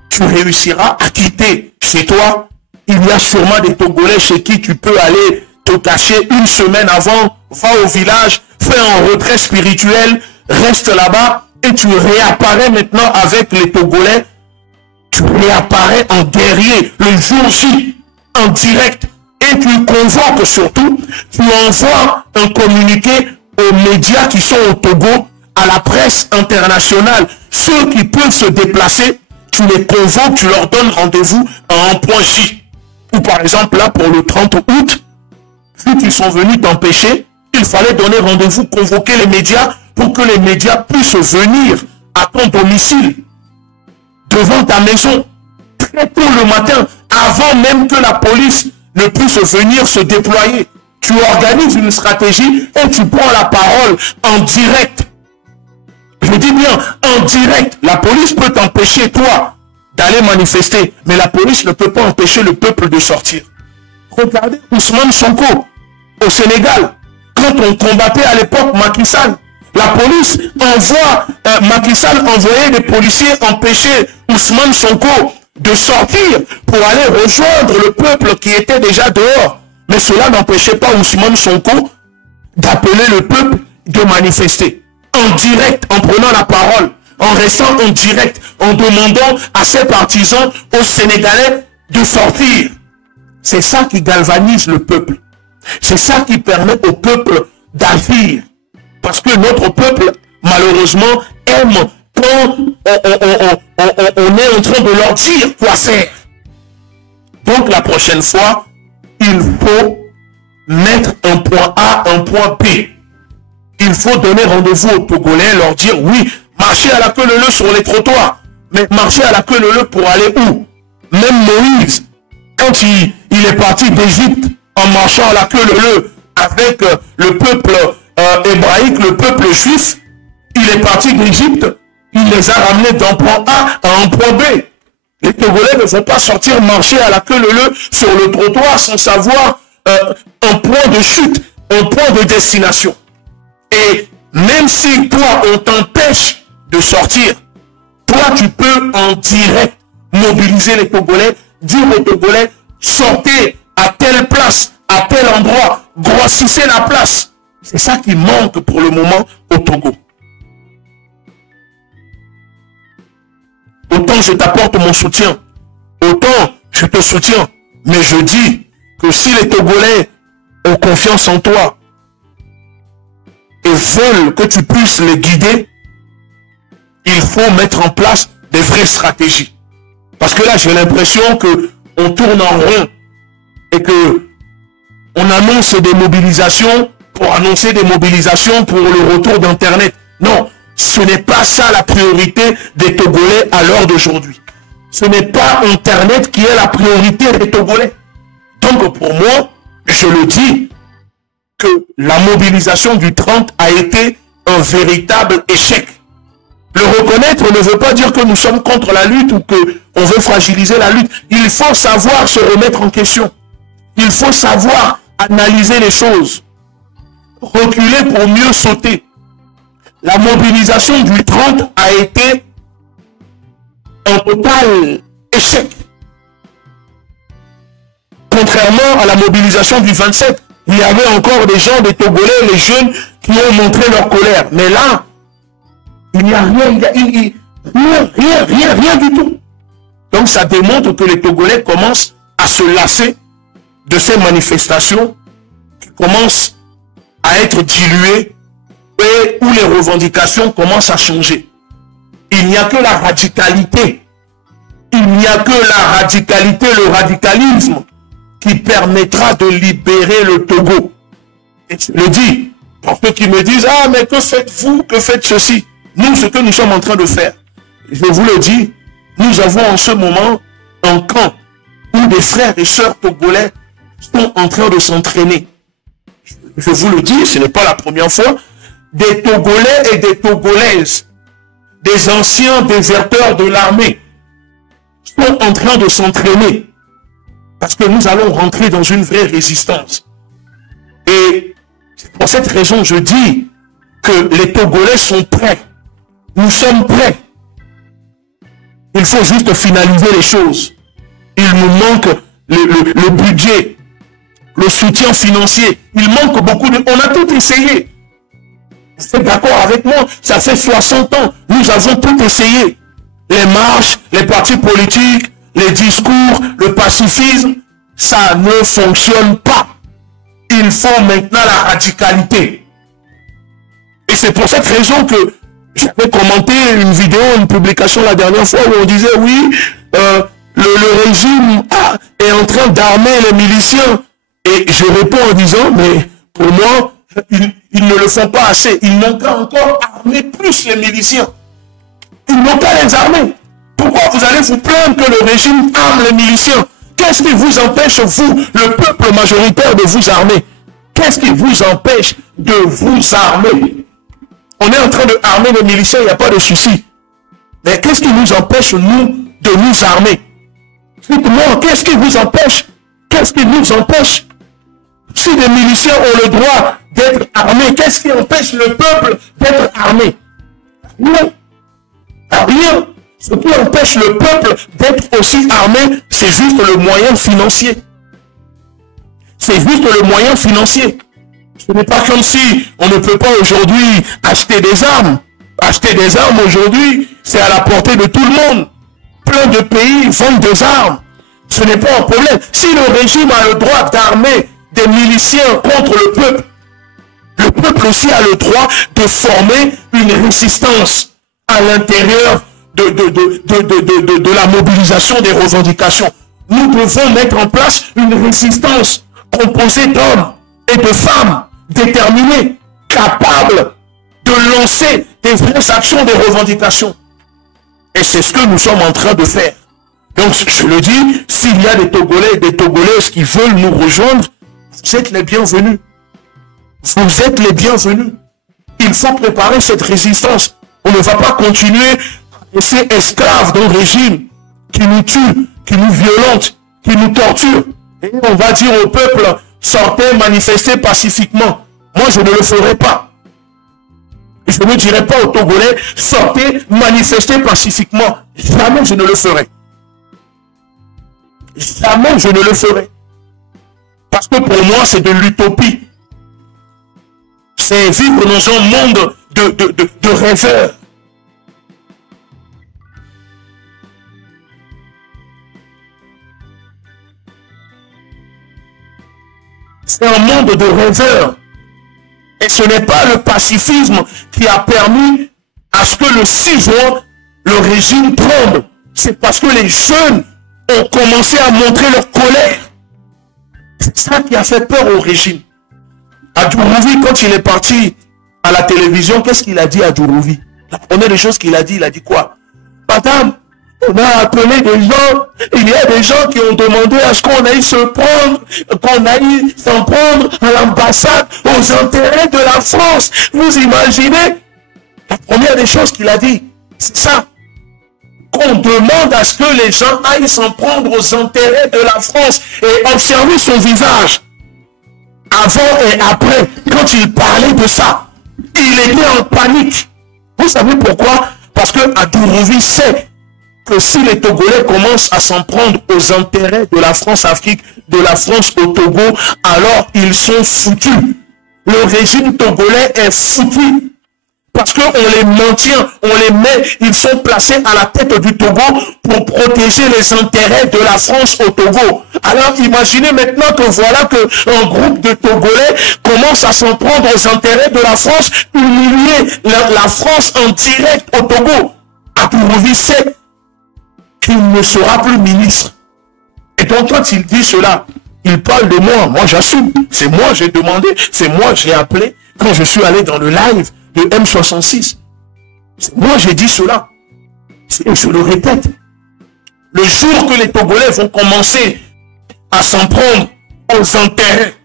tu réussiras à quitter chez toi. Il y a sûrement des Togolais chez qui tu peux aller te cacher une semaine avant, va au village, fais un retrait spirituel, reste là-bas et tu réapparais maintenant avec les Togolais. Tu réapparais en guerrier le jour J, en direct. Et tu convoques surtout, tu envoies un communiqué aux médias qui sont au Togo, à la presse internationale, ceux qui peuvent se déplacer, tu les convoques, tu leur donnes rendez-vous à un point J. Ou par exemple, là, pour le 30 août, vu qu'ils sont venus t'empêcher, il fallait donner rendez-vous, convoquer les médias pour que les médias puissent venir à ton domicile, devant ta maison, très tôt le matin, avant même que la police ne puisse venir se déployer. Tu organises une stratégie et tu prends la parole en direct. Je dis bien en direct. La police peut t'empêcher, toi, d'aller manifester, mais la police ne peut pas empêcher le peuple de sortir. Regardez Ousmane Sonko au Sénégal. Quand on combattait à l'époque Macky Sall, la police envoie, Macky Sall envoyait des policiers empêcher Ousmane Sonko de sortir pour aller rejoindre le peuple qui était déjà dehors. Mais cela n'empêchait pas Ousmane Sonko d'appeler le peuple de manifester. En direct, en prenant la parole, en restant en direct, en demandant à ses partisans, aux Sénégalais, de sortir. C'est ça qui galvanise le peuple. C'est ça qui permet au peuple d'agir. Parce que notre peuple, malheureusement, aime quand on est en train de leur dire quoi faire. Donc la prochaine fois, il faut mettre un point A, un point B. Il faut donner rendez-vous aux Togolais, leur dire oui, marcher à la queue leu sur les trottoirs. Mais marcher à la queue leu pour aller où? Même Moïse, quand il est parti d'Égypte en marchant à la queue leu avec le peuple hébraïque, le peuple juif, il est parti d'Égypte, il les a ramenés d'un point A à un point B. Les Togolais ne vont pas sortir marcher à la queue leu sur le trottoir sans savoir un point de chute, un point de destination. Et même si toi, on t'empêche de sortir, toi, tu peux en direct mobiliser les Togolais, dire aux Togolais, sortez à telle place, à tel endroit, grossissez la place. C'est ça qui manque pour le moment au Togo. autant je t'apporte mon soutien, autant je te soutiens. Mais je dis que si les Togolais ont confiance en toi et veulent que tu puisses les guider, il faut mettre en place des vraies stratégies. Parce que là, j'ai l'impression que on tourne en rond et que on annonce des mobilisations pour annoncer des mobilisations pour le retour d'Internet. Non, ce n'est pas ça la priorité des Togolais à l'heure d'aujourd'hui. Ce n'est pas Internet qui est la priorité des Togolais. Donc pour moi, je le dis, que la mobilisation du 30 a été un véritable échec. Le reconnaître ne veut pas dire que nous sommes contre la lutte ou qu'on veut fragiliser la lutte. Il faut savoir se remettre en question. Il faut savoir analyser les choses. Reculer pour mieux sauter. La mobilisation du 30 a été un total échec. Contrairement à la mobilisation du 27, il y avait encore des gens, des Togolais, les jeunes, qui ont montré leur colère. Mais là, il n'y a rien du tout. Donc ça démontre que les Togolais commencent à se lasser de ces manifestations qui commencent à être diluées et où les revendications commencent à changer. Il n'y a que la radicalité. Il n'y a que la radicalité, le radicalisme qui permettra de libérer le Togo. Et je le dis, pour ceux qui me disent, ah mais que faites-vous, que faites ceci? Nous, ce que nous sommes en train de faire, je vous le dis, nous avons en ce moment un camp où des frères et sœurs togolais sont en train de s'entraîner. Je vous le dis, ce n'est pas la première fois, des Togolais et des Togolaises, des anciens déserteurs de l'armée, sont en train de s'entraîner. Parce que nous allons rentrer dans une vraie résistance. Et pour cette raison, je dis que les Togolais sont prêts. Nous sommes prêts. Il faut juste finaliser les choses. Il nous manque le budget, le soutien financier. Il manque beaucoup de... On a tout essayé. Vous êtes d'accord avec moi? Ça fait 60 ans. Nous avons tout essayé. Les marches, les partis politiques, les discours, le pacifisme, ça ne fonctionne pas. Il faut maintenant la radicalité. Et c'est pour cette raison que j'avais commenté une vidéo, une publication la dernière fois où on disait oui, le régime est en train d'armer les miliciens. Et je réponds en disant, mais pour moi, ils ne le font pas assez. Ils n'ont qu'à encore armer plus les miliciens. Ils n'ont qu'à les armer. Pourquoi vous allez vous plaindre que le régime arme les miliciens? Qu'est-ce qui vous empêche, vous, le peuple majoritaire, de vous armer? Qu'est-ce qui vous empêche de vous armer? On est en train de armer les miliciens, il n'y a pas de souci. Mais qu'est-ce qui nous empêche, nous, de nous armer? Dites-moi, qu'est-ce qui vous empêche? Qu'est-ce qui nous empêche? Si les miliciens ont le droit d'être armés, qu'est-ce qui empêche le peuple d'être armé? Non. Rien. Ce qui empêche le peuple d'être aussi armé, c'est juste le moyen financier. C'est juste le moyen financier. Ce n'est pas comme si on ne peut pas aujourd'hui acheter des armes. Acheter des armes aujourd'hui, c'est à la portée de tout le monde. Plein de pays vendent des armes. Ce n'est pas un problème. Si le régime a le droit d'armer des miliciens contre le peuple aussi a le droit de former une résistance à l'intérieur de la mobilisation des revendications. Nous devons mettre en place une résistance composée d'hommes et de femmes déterminés, capables de lancer des vraies actions des revendications. Et c'est ce que nous sommes en train de faire. Donc je le dis, s'il y a des Togolais et des Togolaises qui veulent nous rejoindre, vous êtes les bienvenus. Vous êtes les bienvenus. Il faut préparer cette résistance. On ne va pas continuer à rester esclaves d'un régime qui nous tue, qui nous violente, qui nous torture. Et on va dire au peuple, sortez, manifestez pacifiquement. Moi, je ne le ferai pas. Je ne dirai pas aux Togolais, sortez, manifestez pacifiquement. Jamais je ne le ferai. Jamais je ne le ferai. Parce que pour moi, c'est de l'utopie. C'est vivre dans un monde de rêveurs. C'est un monde de rêveurs. Et ce n'est pas le pacifisme qui a permis à ce que le 6 juin, le régime tombe. C'est parce que les jeunes ont commencé à montrer leur colère. C'est ça qui a fait peur au régime. Adjourouvi, quand il est parti à la télévision, qu'est-ce qu'il a dit à Adjourouvi? La première des choses qu'il a dit quoi? Madame, on a appelé des gens, il y a des gens qui ont demandé à ce qu'on aille se prendre, qu'on aille s'en prendre à l'ambassade, aux intérêts de la France. Vous imaginez? La première des choses qu'il a dit, c'est ça. Qu'on demande à ce que les gens aillent s'en prendre aux intérêts de la France et observer son visage. Avant et après, quand il parlait de ça, il était en panique. Vous savez pourquoi? Parce que Adjourouvi sait que si les Togolais commencent à s'en prendre aux intérêts de la France-Afrique, de la France au Togo, alors ils sont foutus. Le régime togolais est foutu. Parce qu'on les maintient, on les met, ils sont placés à la tête du Togo pour protéger les intérêts de la France au Togo. Alors imaginez maintenant que voilà qu'un groupe de Togolais commence à s'en prendre aux intérêts de la France, humilier la France en direct au Togo. Adjourouvi sait qu'il ne sera plus ministre. Et donc quand il dit cela, il parle de moi j'assume. C'est moi j'ai demandé, c'est moi j'ai appelé quand je suis allé dans le live de M66. Moi j'ai dit cela. Je le répète. Le jour que les Togolais vont commencer à s'en prendre aux intérêts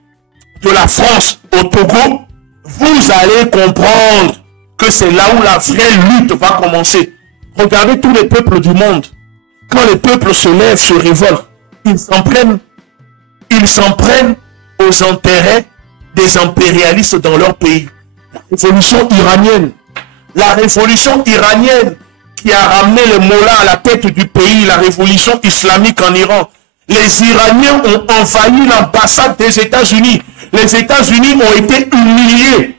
de la France au Togo, vous allez comprendre que c'est là où la vraie lutte va commencer. Regardez tous les peuples du monde. Quand les peuples se lèvent, se révoltent, ils s'en prennent aux intérêts des impérialistes dans leur pays. La révolution iranienne qui a ramené les mollahs à la tête du pays, la révolution islamique en Iran. Les Iraniens ont envahi l'ambassade des États-Unis. Les États-Unis ont été humiliés.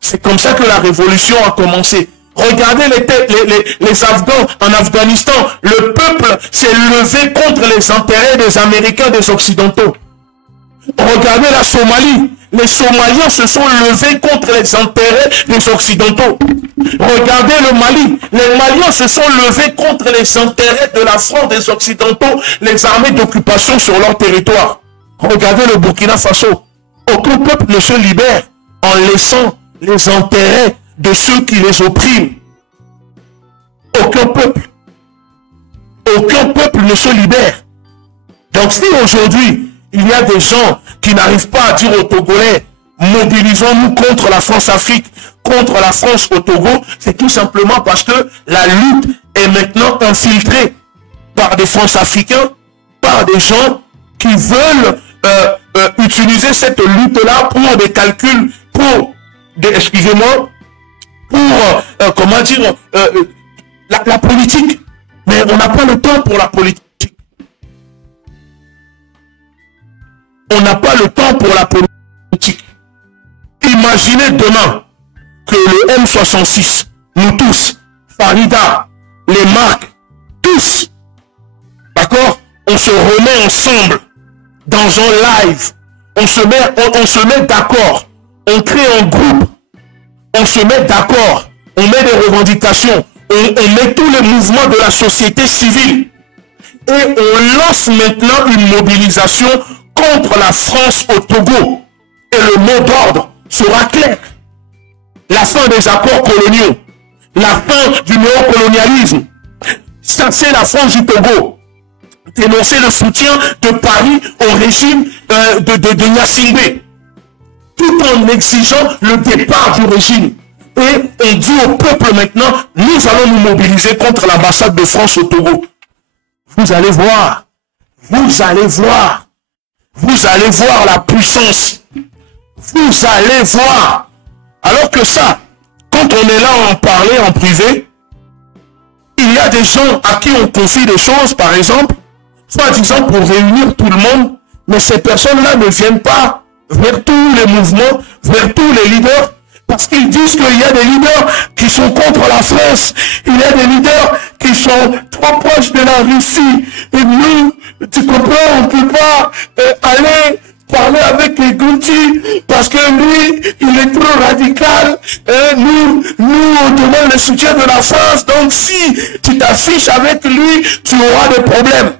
C'est comme ça que la révolution a commencé. Regardez les Afghans en Afghanistan. Le peuple s'est levé contre les intérêts des Américains, des Occidentaux. Regardez la Somalie. Les Somaliens se sont levés contre les intérêts des Occidentaux. Regardez le Mali. Les Maliens se sont levés contre les intérêts de la France, des Occidentaux, les armées d'occupation sur leur territoire. Regardez le Burkina Faso. Aucun peuple ne se libère en laissant les intérêts de ceux qui les oppriment. Aucun peuple ne se libère. Donc si aujourd'hui, il y a des gens qui n'arrivent pas à dire aux Togolais, mobilisons-nous contre la France-Afrique, contre la France au Togo, c'est tout simplement parce que la lutte est maintenant infiltrée par des France-Africains, par des gens qui veulent utiliser cette lutte-là pour des calculs, pour des, excusez-moi, pour, comment dire, la politique. Mais on n'a pas le temps pour la politique. On n'a pas le temps pour la politique. Imaginez demain que le M66, nous tous, Farida, les marques, tous, d'accord, on se remet ensemble dans un live, on se met d'accord, on crée un groupe, on se met d'accord, on met des revendications, on met tous les mouvements de la société civile et on lance maintenant une mobilisation contre la France au Togo. Et le mot d'ordre sera clair. La fin des accords coloniaux, la fin du néocolonialisme, ça c'est la France du Togo. Dénoncer le soutien de Paris au régime de Gnassingbé, tout en exigeant le départ du régime. Et on dit au peuple maintenant, nous allons nous mobiliser contre l'ambassade de France au Togo. Vous allez voir, vous allez voir. Vous allez voir la puissance. Vous allez voir. Alors que ça, quand on est là à en parler en privé, il y a des gens à qui on confie des choses, par exemple, soi-disant pour réunir tout le monde, mais ces personnes-là ne viennent pas vers tous les mouvements, vers tous les leaders, parce qu'ils disent qu'il y a des leaders qui sont contre la France, il y a des leaders qui sont trop proches de la Russie, et nous, tu comprends, on ne peut pas aller parler avec Gunti, parce que lui, il est trop radical. Nous, on demande le soutien de la France. Donc si tu t'affiches avec lui, tu auras des problèmes.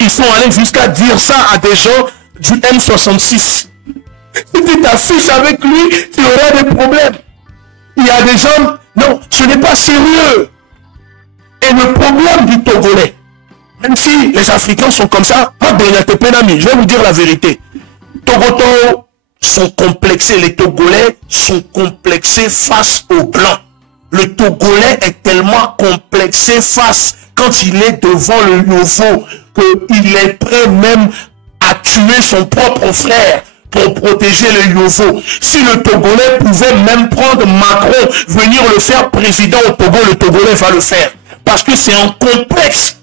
Ils sont allés jusqu'à dire ça à des gens du M66. Si tu t'affiches avec lui, tu auras des problèmes. Il y a des gens, non, ce n'est pas sérieux. Et le problème du Togolais, même si les Africains sont comme ça, je vais vous dire la vérité. Togoto sont complexés, les Togolais sont complexés face aux Blancs. Le Togolais est tellement complexé face, quand il est devant le Yovo, qu'il est prêt même à tuer son propre frère pour protéger le Yovo. Si le Togolais pouvait même prendre Macron, venir le faire président au Togo, le Togolais va le faire. Parce que c'est un complexe,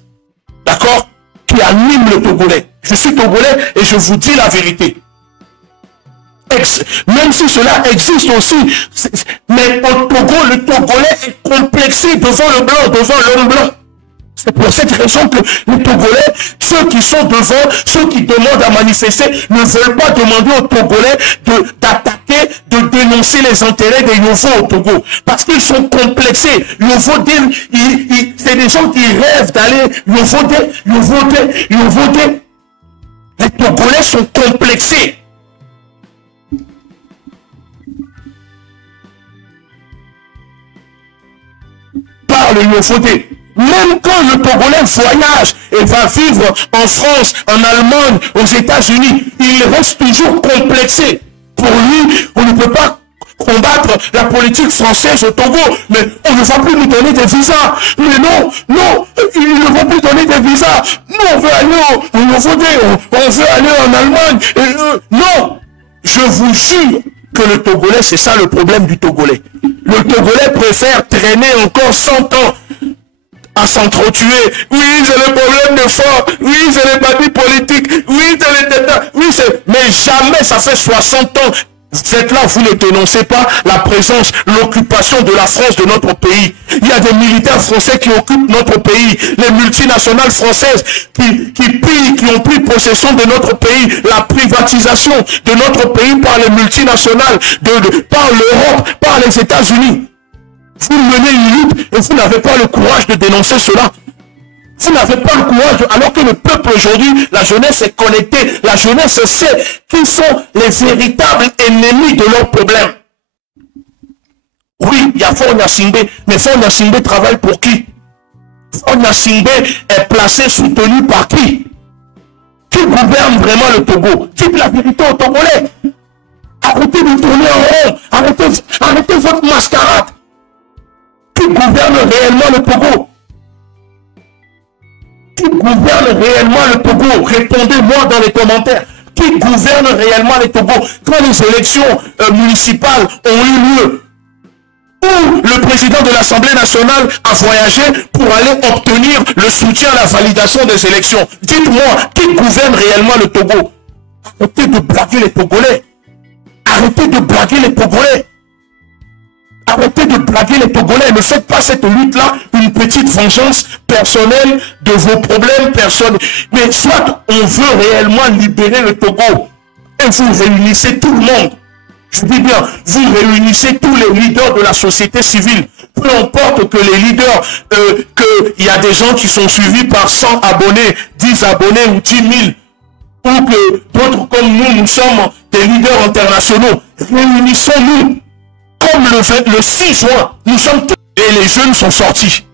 d'accord, qui anime le Togolais. Je suis Togolais et je vous dis la vérité. Même si cela existe aussi, mais au Togo, le Togolais est complexé devant le blanc, devant l'homme blanc. C'est pour cette raison que les Togolais, ceux qui sont devant, ceux qui demandent à manifester, ne veulent pas demander aux Togolais d'attaquer, de dénoncer les intérêts des Yovo au Togo. Parce qu'ils sont complexés. C'est des gens qui rêvent d'aller Yovoter. Les Togolais sont complexés. Par le Yovoter. Même quand le Togolais voyage et va vivre en France, en Allemagne, aux États-Unis, il reste toujours complexé. Pour lui, on ne peut pas combattre la politique française au Togo, mais on ne va plus nous donner des visas. Mais non, ils ne vont plus donner des visas. Nous, on veut aller on veut aller en Allemagne. Non, je vous jure que le Togolais, c'est ça le problème du Togolais. Le Togolais préfère traîner encore 100 ans à s'entretuer. Oui, c'est le problème de fond. Oui, c'est les partis politiques. Oui, c'est les tétans. Oui, c'est... Mais jamais, ça fait 60 ans. Vous êtes là, vous ne dénoncez pas la présence, l'occupation de la France de notre pays. Il y a des militaires français qui occupent notre pays. Les multinationales françaises qui ont pris possession de notre pays. La privatisation de notre pays par les multinationales, par l'Europe, par les États-Unis. Vous menez une lutte et vous n'avez pas le courage de dénoncer cela. Vous n'avez pas le courage, alors que le peuple aujourd'hui, la jeunesse est connectée. La jeunesse sait qui sont les véritables ennemis de leurs problèmes. Oui, il y a Faure Gnassingbé, mais Faure Gnassingbé travaille pour qui? Faure Gnassingbé est placé, soutenu par qui? Qui gouverne vraiment le Togo? Dites la vérité aux Togolais. Arrêtez de tourner en rond. Arrêtez votre mascarade. Qui gouverne réellement le Togo? Qui gouverne réellement le Togo? Répondez-moi dans les commentaires. Qui gouverne réellement le Togo? Quand les élections municipales ont eu lieu, où le président de l'Assemblée nationale a voyagé pour aller obtenir le soutien à la validation des élections. Dites-moi, qui gouverne réellement le Togo? Arrêtez de blaguer les Togolais. Arrêtez de blaguer les Togolais. Arrêtez de blaguer les Togolais. Ne faites pas cette lutte-là une petite vengeance personnelle de vos problèmes personnels. Mais soit on veut réellement libérer le Togo et vous réunissez tout le monde. Je dis bien, vous réunissez tous les leaders de la société civile. Peu importe que les leaders, qu'il y a des gens qui sont suivis par 100 abonnés, 10 abonnés ou 10 000. Ou que d'autres comme nous sommes des leaders internationaux. Réunissons-nous. Comme le 6 juin, nous sommes tous et les jeunes sont sortis.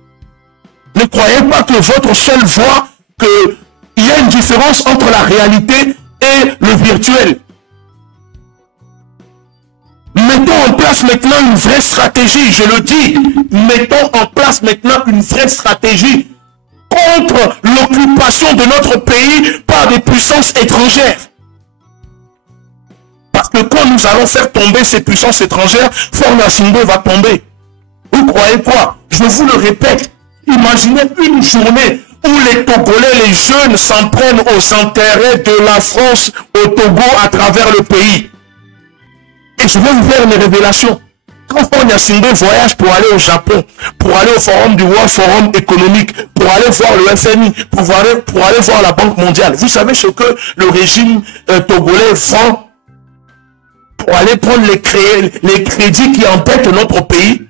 Ne croyez pas que votre seule voix, qu'il y a une différence entre la réalité et le virtuel. Mettons en place maintenant une vraie stratégie, je le dis. Mettons en place maintenant une vraie stratégie contre l'occupation de notre pays par des puissances étrangères. Parce que quand nous allons faire tomber ces puissances étrangères, Faure Gnassingbé va tomber. Vous croyez quoi? Je vous le répète. Imaginez une journée où les Togolais, les jeunes, s'en prennent aux intérêts de la France au Togo à travers le pays. Et je vais vous faire une révélation. Quand Faure Gnassingbé voyage pour aller au Japon, pour aller au forum du World Forum économique, pour aller voir le FMI, pour aller voir la Banque mondiale, vous savez ce que le régime togolais vend pour aller prendre les crédits qui endettent notre pays?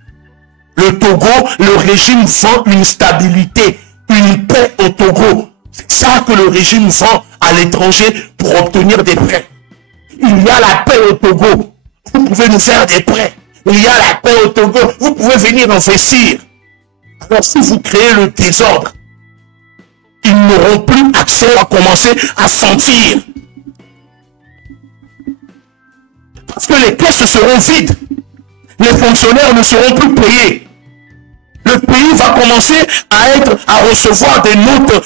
Le Togo, le régime vend une stabilité, une paix au Togo. C'est ça que le régime vend à l'étranger pour obtenir des prêts. Il y a la paix au Togo. Vous pouvez nous faire des prêts. Il y a la paix au Togo. Vous pouvez venir investir. Alors si vous créez le désordre, ils n'auront plus accès à commencer à sentir. Parce que les caisses seront vides. Les fonctionnaires ne seront plus payés. Le pays va commencer à recevoir des notes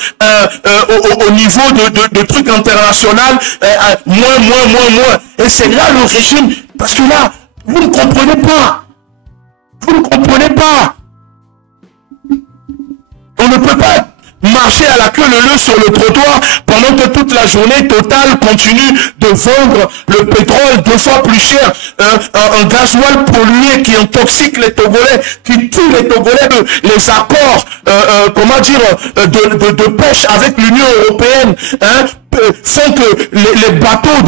au niveau de trucs internationaux, moins. Et c'est là le régime, parce que là, vous ne comprenez pas. Vous ne comprenez pas. On ne peut pas marcher à la queue leu sur le trottoir pendant que toute la journée Total continue de vendre le pétrole 2 fois plus cher, un gasoil pollué qui intoxique les Togolais, qui tue les Togolais, les accords de pêche avec l'Union européenne font que les bateaux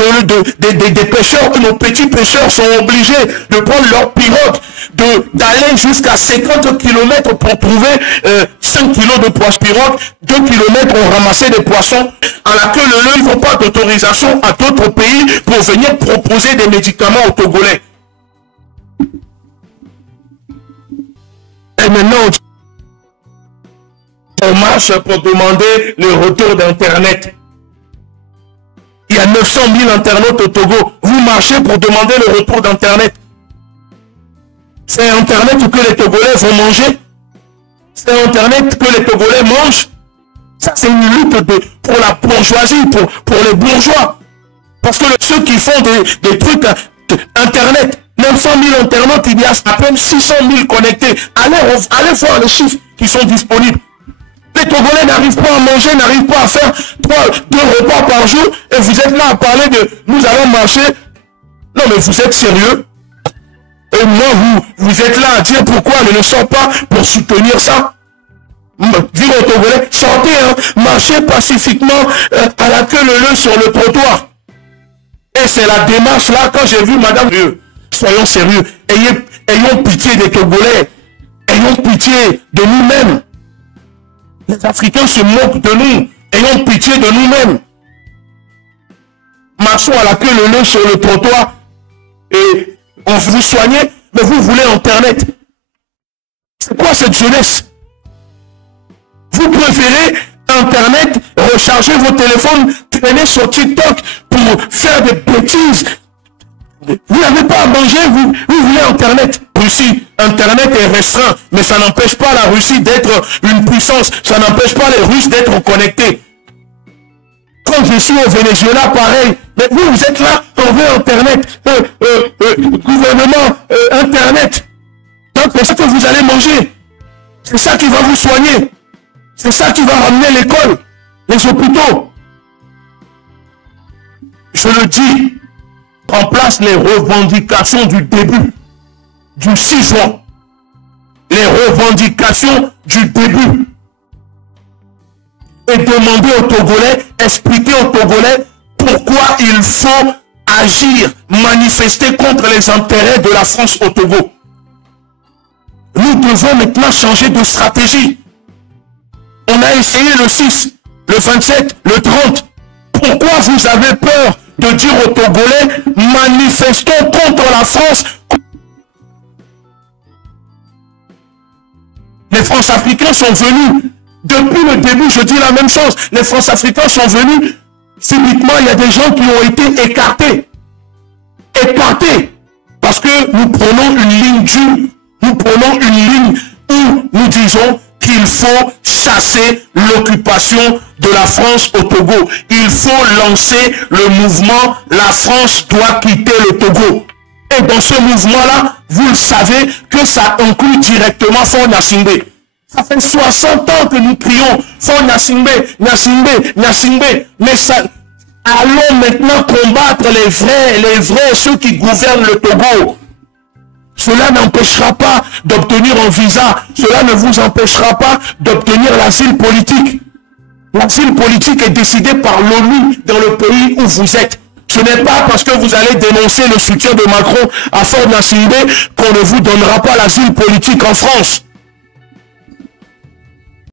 des pêcheurs, nos petits pêcheurs sont obligés de prendre leur pirogue, d'aller jusqu'à 50 km pour trouver 5 kg de poisson pirogue, 2 km ont ramassé des poissons. À la queue leu, ils n'ont pas d'autorisation à d'autres pays pour venir proposer des médicaments aux Togolais. Et maintenant, on marche pour demander le retour d'Internet. Il y a 900 000 internautes au Togo. Vous marchez pour demander le retour d'Internet. C'est Internet que les Togolais vont manger. C'est Internet que les Togolais mangent. Ça, c'est une lutte pour la bourgeoisie, pour les bourgeois. Parce que ceux qui font des trucs Internet, 900 000 internautes, il y a à peine 600 000 connectés. Allez voir les chiffres qui sont disponibles. Les Togolais n'arrivent pas à manger, n'arrivent pas à faire 2 repas par jour. Et vous êtes là à parler de nous allons marcher. Non mais vous êtes sérieux? Et moi, vous êtes là à dire pourquoi je ne sors pas pour soutenir ça. Dire aux Togolais, sortez, marchez pacifiquement à la queue leu sur le trottoir. Et c'est la démarche là, quand j'ai vu Madame, soyons sérieux, ayons pitié des Togolais, ayons pitié de nous-mêmes. Les Africains se moquent de nous, ayons pitié de nous-mêmes. Marchons à la queue leu sur le trottoir et on vous soigne, mais vous voulez Internet. C'est quoi cette jeunesse? Vous préférez Internet, recharger vos téléphones, traîner sur TikTok pour faire des bêtises. Vous n'avez pas à manger, vous voulez Internet. Russie, Internet est restreint, mais ça n'empêche pas la Russie d'être une puissance. Ça n'empêche pas les Russes d'être connectés. Quand je suis au Venezuela, pareil. Mais vous êtes là, on veut Internet. Gouvernement, Internet. Donc c'est ça que vous allez manger. C'est ça qui va vous soigner. C'est ça qui va ramener l'école, les hôpitaux. Je le dis, remplace les revendications du début, du 6 juin. Les revendications du début. Et demander aux Togolais, expliquer aux Togolais pourquoi il faut agir, manifester contre les intérêts de la France au Togo. Nous devons maintenant changer de stratégie. On a essayé le 6, le 27, le 30. Pourquoi vous avez peur de dire aux Togolais, manifestons contre la France? Les France-Africains sont venus. Depuis le début, je dis la même chose. Les France-Africains sont venus. Subitement, il y a des gens qui ont été écartés. Écartés. Parce que nous prenons une ligne dure. Nous prenons une ligne où nous disons qu'il faut chasser l'occupation de la France au Togo. Il faut lancer le mouvement « La France doit quitter le Togo ». Et dans ce mouvement-là, vous le savez que ça inclut directement Faure Gnassingbé. Ça fait 60 ans que nous crions « Faure Gnassingbé, Gnassingbé, Gnassingbé ». Mais ça, allons maintenant combattre les vrais, ceux qui gouvernent le Togo. cela n'empêchera pas d'obtenir un visa. Cela ne vous empêchera pas d'obtenir l'asile politique. L'asile politique est décidé par l'ONU dans le pays où vous êtes. Ce n'est pas parce que vous allez dénoncer le soutien de Macron à Fort Nassimbe qu'on ne vous donnera pas l'asile politique en France.